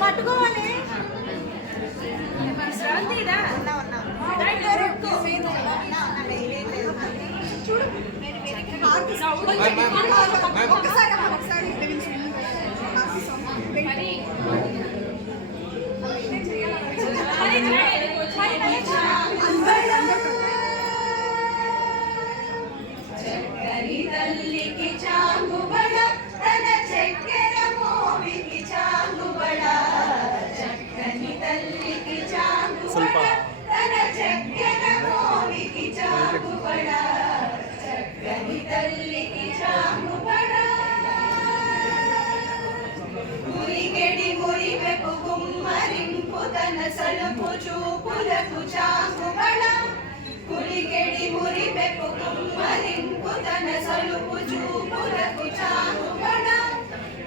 పట్టుకోవాలి చూడు చక్కని తల్లికి చాంగుబడ తన చక్కెర మోవికి చాంగుబడ చక్కని తల్లికి చాంగుబడ తన చక్కెర మోవికి చాంగుబడ చక్కని తల్లికి చాంగుబడ మురిగెడి మురివెపు గుమ్మరింపు తన సలుపు చూపులకు చాంగుబడ మురిగెడి మురివెపు గుమ్మరింపు తన సలుపు చూపులకు చాంగుబడ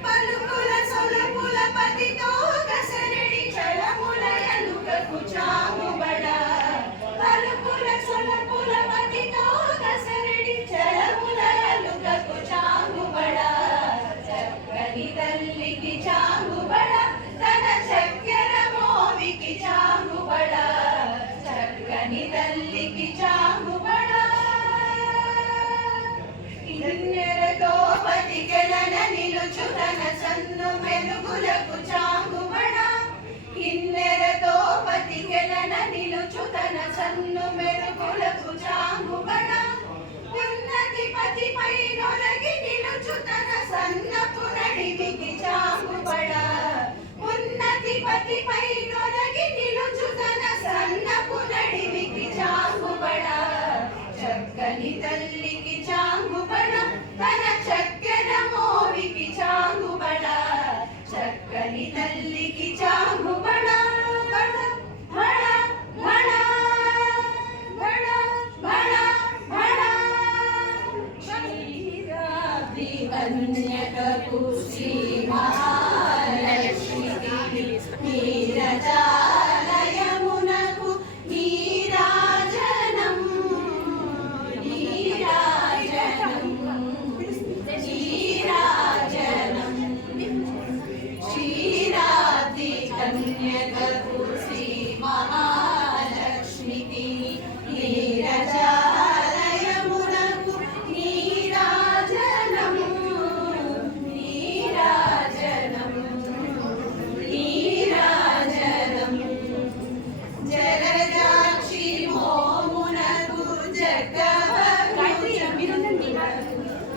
పలుకుల సొలుపుల పతితో కసరడి చలముల ఎలుకకు చాంగుబడ పలుకుల సొలుపుల పతితో కసరడి చలముల ఎలుకకు చాంగుబడ చక్కని తల్లికి చాంగుబడ తన చక్కెర మోవికి చాంగుబడ చక్కని తల్లికి చాంగుబడ కిన్నెరతో పతికెలన నిలుచు తన సన్ను మెరుగులకు చాంగుబడ కిన్నెరతో పతికెలన నిలుచు తన సన్ను మెరుగులకు చాంగుబడ ఉన్నతి పతిపై నొలగి నిలుచు తన సన్నపు నడిమికి చాంగుబడ ఉన్నతి పతిపై నొలగి నిలుచు తన సన్నపు నడిమికి చాంగుబడ చక్కని తల్లికి చాంగుబడ తన చక్కెర మోవికి చాంగుబడ చక్కని తల్లికి చాంగుబడ బడ బడ బడ బడ బడ బడ క్షీరాబ్ది కన్యకకు శ్రీ మహాలక్ష్మికి నీరజాలయమునకు నీరాజనం నీరాజనం నీరాజనం క్షీరాబ్ది కన్యకకు శ్రీ మహాలక్ష్మికి నీరజాలయమునకు నీరాజనం నీరాజనం నీరాజనం జలజాక్షి మోమునకు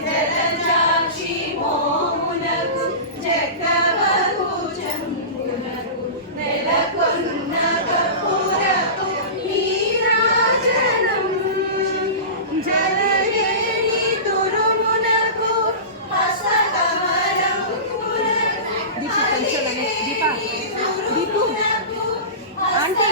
జలజాక్షి మోమునకు జగవహుజంబునకు నెలకొన్న కపురపు నీరాజనం జలవేణి తురుమునకు హసకమలంబునకు ఆంటీ